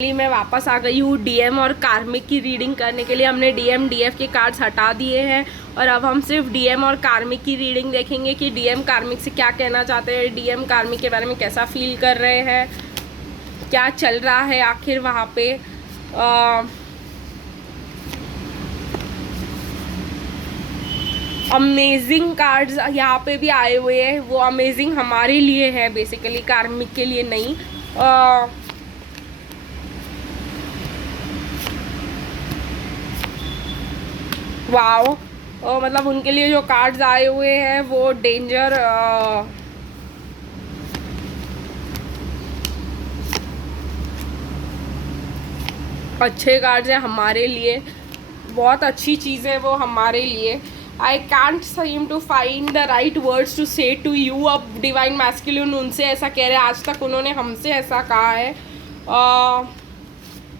मैं वापस आ गई हूँ डीएम और कार्मिक की रीडिंग करने के लिए। हमने डीएम डीएफ के कार्ड्स हटा दिए हैं और अब हम सिर्फ डीएम और कार्मिक की रीडिंग देखेंगे कि डीएम कार्मिक से क्या कहना चाहते हैं, डीएम कार्मिक के बारे में कैसा फील कर रहे हैं, क्या चल रहा है आखिर वहाँ पे। अमेजिंग कार्ड्स यहाँ पे भी आए हुए हैं। वो अमेजिंग हमारे लिए है बेसिकली, कार्मिक के लिए नहीं। वाओ, मतलब उनके लिए जो कार्ड्स आए हुए हैं वो डेंजर अच्छे कार्ड्स हैं हमारे लिए, बहुत अच्छी चीज़ है वो हमारे लिए। I can't seem to find the right words to say to you. अब डिवाइन मैस्कुलिन उनसे ऐसा कह रहे हैं, आज तक उन्होंने हमसे ऐसा कहा है।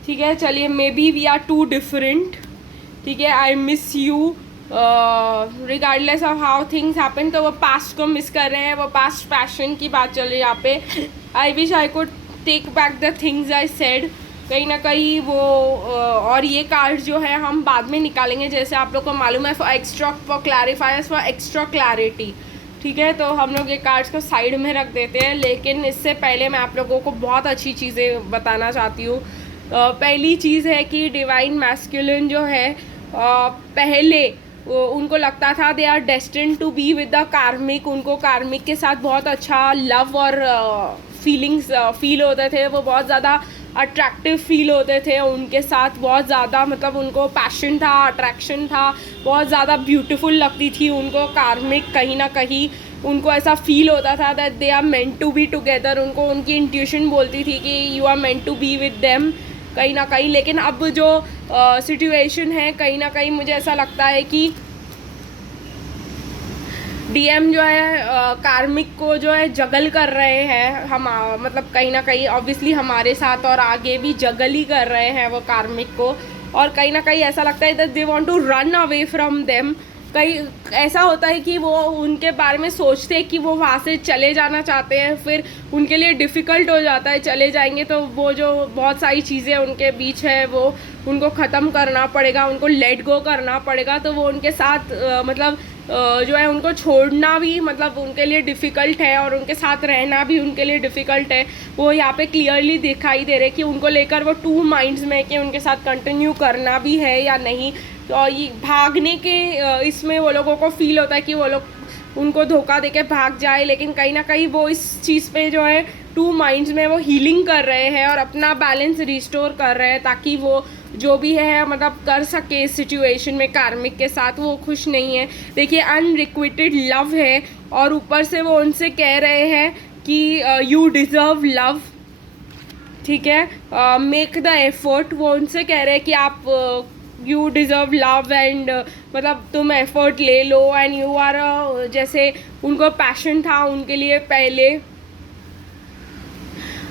ठीक है, चलिए, maybe we are too different. ठीक है, I miss you regardless of how things happen. तो वो पास्ट को मिस कर रहे हैं, वो पास्ट पैशन की बात चल रही है यहाँ पे। I wish I could take back the things I said. कहीं ना कहीं वो और ये कार्ड जो है हम बाद में निकालेंगे, जैसे आप लोग को मालूम है, for extra, for clarifiers, for extra clarity. ठीक है, तो हम लोग ये कार्ड्स को साइड में रख देते हैं। लेकिन इससे पहले मैं आप लोगों को बहुत अच्छी चीज़ें बताना चाहती हूँ। पहली चीज़ है कि डिवाइन मैस्कुलिन जो है, पहले उनको लगता था they are destined to be with the karmic. उनको कार्मिक के साथ बहुत अच्छा लव और फीलिंग्स फील होते थे, वो बहुत ज़्यादा अट्रैक्टिव फील होते थे उनके साथ, बहुत ज़्यादा, मतलब उनको पैशन था, अट्रैक्शन था, बहुत ज़्यादा ब्यूटीफुल लगती थी उनको कार्मिक। कहीं ना कहीं उनको ऐसा फील होता था that they are meant to be together. उनको उनकी इंट्यूशन बोलती थी कि you are meant to be with them कहीं ना कहीं। लेकिन अब जो सिचुएशन है, कहीं ना कहीं मुझे ऐसा लगता है कि डीएम जो है कार्मिक को जो है जगल कर रहे हैं। हम मतलब कहीं ना कहीं ऑब्वियसली हमारे साथ और आगे भी जगल ही कर रहे हैं वो कार्मिक को। और कहीं ना कहीं ऐसा लगता है that they want to run away from them. कहीं ऐसा होता है कि वो उनके बारे में सोचते हैं कि वो वहाँ से चले जाना चाहते हैं, फिर उनके लिए डिफ़िकल्ट हो जाता है। चले जाएंगे तो वो जो बहुत सारी चीज़ें उनके बीच है वो उनको ख़त्म करना पड़ेगा, उनको लेट गो करना पड़ेगा। तो वो उनके साथ मतलब जो है उनको छोड़ना भी मतलब उनके लिए डिफ़िकल्ट है और उनके साथ रहना भी उनके लिए डिफ़िकल्ट है। वो यहाँ पे क्लियरली दिखाई दे रहे कि उनको लेकर वो टू माइंड्स में कि उनके साथ कंटिन्यू करना भी है या नहीं। तो ये भागने के इसमें वो लोगों को फील होता है कि वो लोग उनको धोखा देके भाग जाए, लेकिन कहीं ना कहीं वो इस चीज़ पे जो है टू माइंड्स में वो हीलिंग कर रहे हैं और अपना बैलेंस रिस्टोर कर रहे हैं, ताकि वो जो भी है मतलब कर सके इस सिचुएशन में कार्मिक के साथ। वो खुश नहीं है। देखिए, अनरिक्विटेड लव है और ऊपर से वो उनसे कह रहे हैं कि यू डिज़र्व लव। ठीक है, मेक द एफर्ट। वो उनसे कह रहे हैं कि आप यू डिज़र्व लव एंड मतलब तुम एफर्ट ले लो एंड यू आर जैसे उनको पैशन था उनके लिए पहले।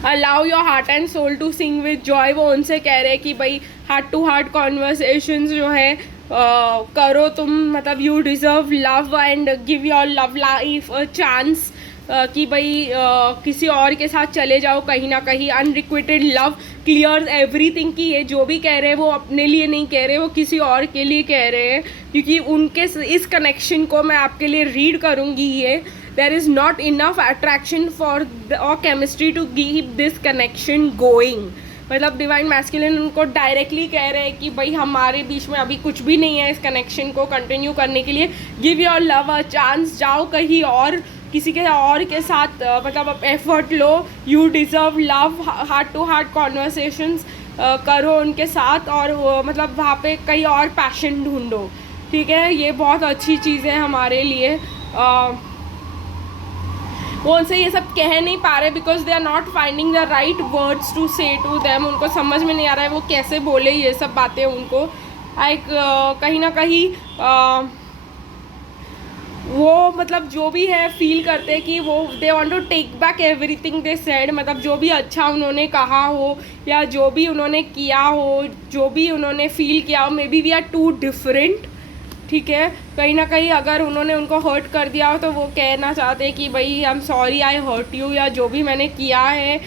Allow your heart and soul to sing with joy. वो उनसे कह रहे हैं कि भाई हार्ट टू हार्ट कॉन्वर्सेशंस जो है करो तुम, मतलब you deserve love and give your love life a chance. कि भाई किसी और के साथ चले जाओ। कहीं ना कहीं अनरिक्विटेड लव क्लियर्स एवरीथिंग। कि ये जो भी कह रहे हैं वो अपने लिए नहीं कह रहे, वो किसी और के लिए कह रहे हैं। क्योंकि उनके इस कनेक्शन को मैं आपके लिए रीड करूँगी। ये there is not enough attraction for और chemistry to keep this connection going. मतलब डिवाइन मैस्कुलिन उनको डायरेक्टली कह रहे हैं कि भाई हमारे बीच में अभी कुछ भी नहीं है इस कनेक्शन को कंटिन्यू करने के लिए। Give your love a chance. जाओ कहीं और, किसी के और के साथ मतलब एफर्ट लो। You deserve love. Heart to heart conversations करो उनके साथ और मतलब वहाँ पे कहीं और पैशन ढूंढो। ठीक है, ये बहुत अच्छी चीज़ है हमारे लिए। वो उनसे ये सब कह नहीं पा रहे because they are not finding the right words to say to them. उनको समझ में नहीं आ रहा है वो कैसे बोले ये सब बातें उनको। कहीं ना कहीं वो मतलब जो भी है फील करते हैं कि वो they want to take back everything they said. मतलब जो भी अच्छा उन्होंने कहा हो या जो भी उन्होंने किया हो, जो भी उन्होंने फील किया हो, maybe we are too different. ठीक है, कहीं ना कहीं अगर उन्होंने उनको हर्ट कर दिया हो तो वो कहना चाहते हैं कि भाई I am sorry I hurt you, या जो भी मैंने किया है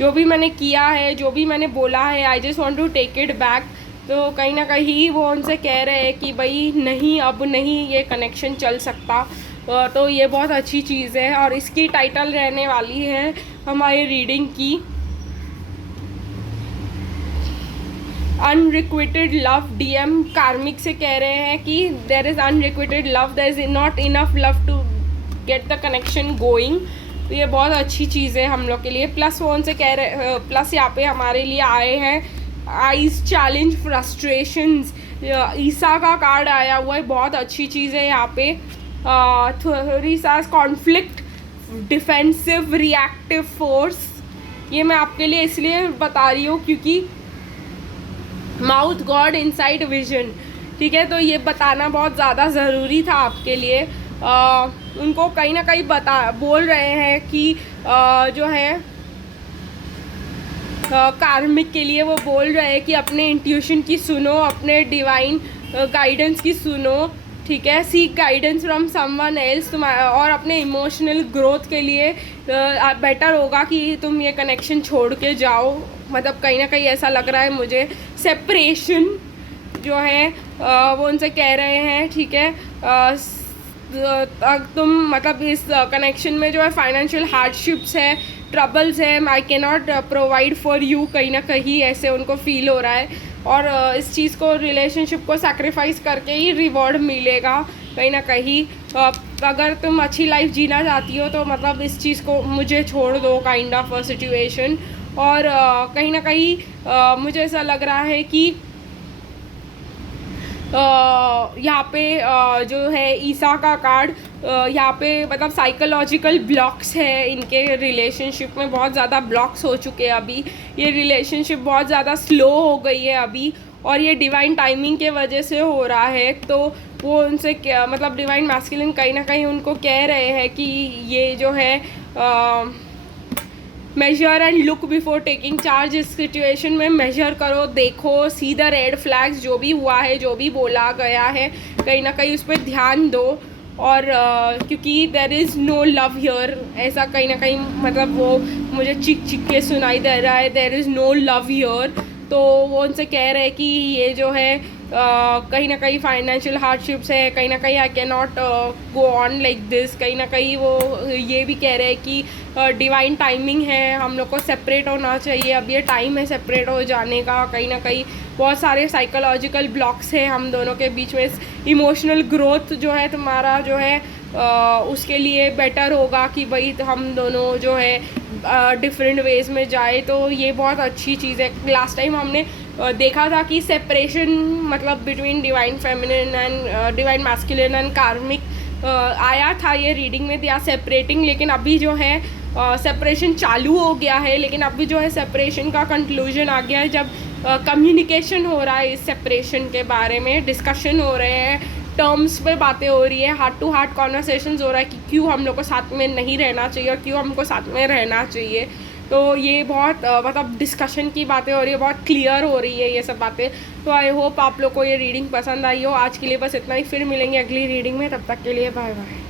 जो भी मैंने किया है, जो भी मैंने बोला है, I just want to take it back. तो कहीं ना कहीं वो उनसे कह रहे हैं कि भाई नहीं, अब नहीं ये कनेक्शन चल सकता। तो ये बहुत अच्छी चीज़ है और इसकी टाइटल रहने वाली है हमारी रीडिंग की अनरिक्विटेड लव। डीएम कार्मिक से कह रहे हैं कि there is unrequited love, there is not enough love to get the connection going. तो ये बहुत अच्छी चीज़ है हम लोग के लिए। प्लस वो उनसे कह रहे, प्लस यहाँ पे हमारे लिए आए हैं आइज चैलेंज फ्रस्ट्रेशंस। ईसा का कार्ड आया हुआ है, बहुत अच्छी चीज़ है यहाँ पे। थोरीसास कॉन्फ्लिक्ट, डिफेंसिव, रिएक्टिव फोर्स। ये मैं आपके लिए इसलिए बता रही हूँ क्योंकि माउथ गॉड इनसाइड विजन, ठीक है। तो ये बताना बहुत ज़्यादा ज़रूरी था आपके लिए। उनको कहीं ना कहीं बोल रहे हैं कि जो है कार्मिक के लिए वो बोल रहे हैं कि अपने इंट्यूशन की सुनो, अपने डिवाइन गाइडेंस की सुनो, ठीक है। Seek guidance from someone else. और अपने इमोशनल ग्रोथ के लिए बेटर होगा कि तुम ये कनेक्शन छोड़ के जाओ। मतलब कहीं ना कहीं ऐसा लग रहा है मुझे। सेपरेशन जो है वो उनसे कह रहे हैं, ठीक है। तुम मतलब इस कनेक्शन में जो है फाइनेंशियल हार्डशिप्स है, ट्रबल्स है, I can not provide for you, कहीं ना कहीं ऐसे उनको फील हो रहा है। और इस चीज़ को, रिलेशनशिप को सैक्रिफाइस करके ही रिवॉर्ड मिलेगा कहीं ना कहीं। अगर तुम अच्छी लाइफ जीना चाहती हो तो मतलब इस चीज़ को मुझे छोड़ दो, काइंड ऑफ अ सिचुएशन। और कहीं ना कहीं मुझे ऐसा लग रहा है कि यहाँ पे जो है ईसा का कार्ड, यहाँ पे मतलब साइकोलॉजिकल ब्लॉक्स है इनके रिलेशनशिप में, बहुत ज़्यादा ब्लॉक्स हो चुके हैं अभी। ये रिलेशनशिप बहुत ज़्यादा स्लो हो गई है अभी, और ये डिवाइन टाइमिंग के वजह से हो रहा है। तो वो उनसे क्या मतलब डिवाइन मैस्कुलिन कहीं ना कहीं उनको कह रहे हैं कि ये जो है measure and look before taking charge. इस सिचुएशन में मेजर करो, देखो, सी द रेड फ्लैग्स, जो भी हुआ है, जो भी बोला गया है, कहीं ना कहीं उस पर ध्यान दो। और क्योंकि there is no love here, ऐसा कहीं ना कहीं मतलब वो मुझे चिक चिक के सुनाई दे रहा है, there is no love here. तो वो उनसे कह रहे हैं कि ये जो है कहीं ना कहीं फाइनेंशियल हार्डशिप्स है, कहीं ना कहीं I can not go on like this. कहीं ना कहीं वो ये भी कह रहे हैं कि डिवाइन टाइमिंग है, हम लोग को सेपरेट होना चाहिए, अब ये टाइम है सेपरेट हो जाने का। कहीं ना कहीं बहुत सारे साइकोलॉजिकल ब्लॉक्स हैं हम दोनों के बीच में। इमोशनल ग्रोथ जो है तुम्हारा जो है उसके लिए बेटर होगा कि भाई हम दोनों जो है डिफरेंट वेज में जाए। तो ये बहुत अच्छी चीज़ है। लास्ट टाइम हमने देखा था कि सेपरेशन मतलब between divine feminine and divine masculine and कार्मिक आया था ये रीडिंग में, दे आर सेपरेटिंग। लेकिन अभी जो है सेपरेशन चालू हो गया है, लेकिन अभी जो है सेपरेशन का कंक्लूजन आ गया है जब कम्युनिकेशन हो रहा है। इस सेपरेशन के बारे में डिस्कशन हो रहे हैं, टर्म्स पे बातें हो रही है, हार्ट टू हार्ट कॉन्वर्सेशंस हो रहा है कि क्यों हम लोग को साथ में नहीं रहना चाहिए और क्यों हमको साथ में रहना चाहिए। तो ये बहुत मतलब डिस्कशन की बातें हो रही है, बहुत क्लियर हो रही है ये सब बातें। तो आई होप आप लोग को ये रीडिंग पसंद आई हो। आज के लिए बस इतना ही, फिर मिलेंगे अगली रीडिंग में, तब तक के लिए बाय बाय।